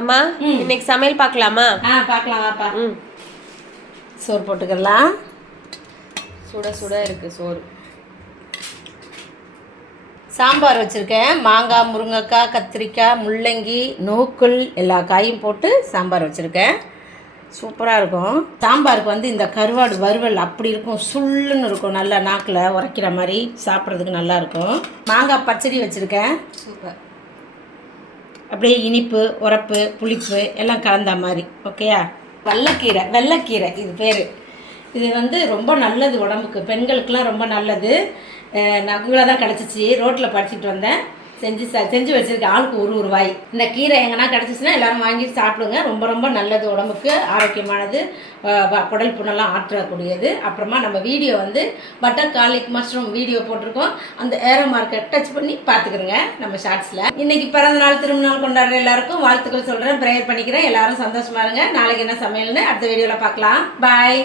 அம்மா இன்னைக்கு சமையல் பார்க்கலாமா? பார்க்கலாம் வாப்பா. சோறு போட்டுக்கலாம். சுட சுட இருக்கு சோறு. சாம்பார் வச்சுருக்கேன். மாங்காய், முருங்கைக்காய், கத்திரிக்காய், முள்ளங்கி, நூக்கல் எல்லா காயும் போட்டு சாம்பார் வச்சுருக்கேன். சூப்பராக இருக்கும். சாம்பாருக்கு வந்து இந்த கருவாடு வறுவல் அப்படி இருக்கும், சுள்ளுன்னு இருக்கும், நல்லா நாக்கில் உரைக்கிற மாதிரி சாப்பிட்றதுக்கு நல்லாயிருக்கும். மாங்காய் பச்சடி வச்சுருக்கேன். சூப்பர். அப்படியே இனிப்பு, உரப்பு, புளிப்பு எல்லாம் கலந்த மாதிரி. ஓகேயா? வெள்ளைக்கீரை இது பேர். இது வந்து ரொம்ப நல்லது உடம்புக்கு, பெண்களுக்கெலாம் ரொம்ப நல்லது. நான் இவ்வளோ தான் கிடச்சிச்சு, ரோட்டில் படிச்சுட்டு வந்தேன். செஞ்சு வச்சுருக்கேன். ஆளுக்கு ஒரு வாய். இந்த கீரை எங்கன்னா கிடச்சிச்சின்னா எல்லோரும் வாங்கிட்டு சாப்பிடுங்க. ரொம்ப ரொம்ப நல்லது உடம்புக்கு, ஆரோக்கியமானது, குடல் புண்ணெல்லாம் ஆற்றக்கூடியது. அப்புறமா நம்ம வீடியோ வந்து பட்டர் கார்லிக் மஷ்ரூம் வீடியோ போட்டிருக்கோம். அந்த ஏரோ மார்க்கை டச் பண்ணி பார்த்துக்கிறோங்க நம்ம ஷார்ட்ஸில். இன்றைக்கி பிறந்த நாள், திருமணம் கொண்டாடுற எல்லாருக்கும் வாழ்த்துக்கள் சொல்கிறேன், ப்ரேயர் பண்ணிக்கிறேன். எல்லோரும் சந்தோஷமா இருங்க. நாளைக்கு என்ன சமையல்னு அடுத்த வீடியோவில் பார்க்கலாம். பாய்.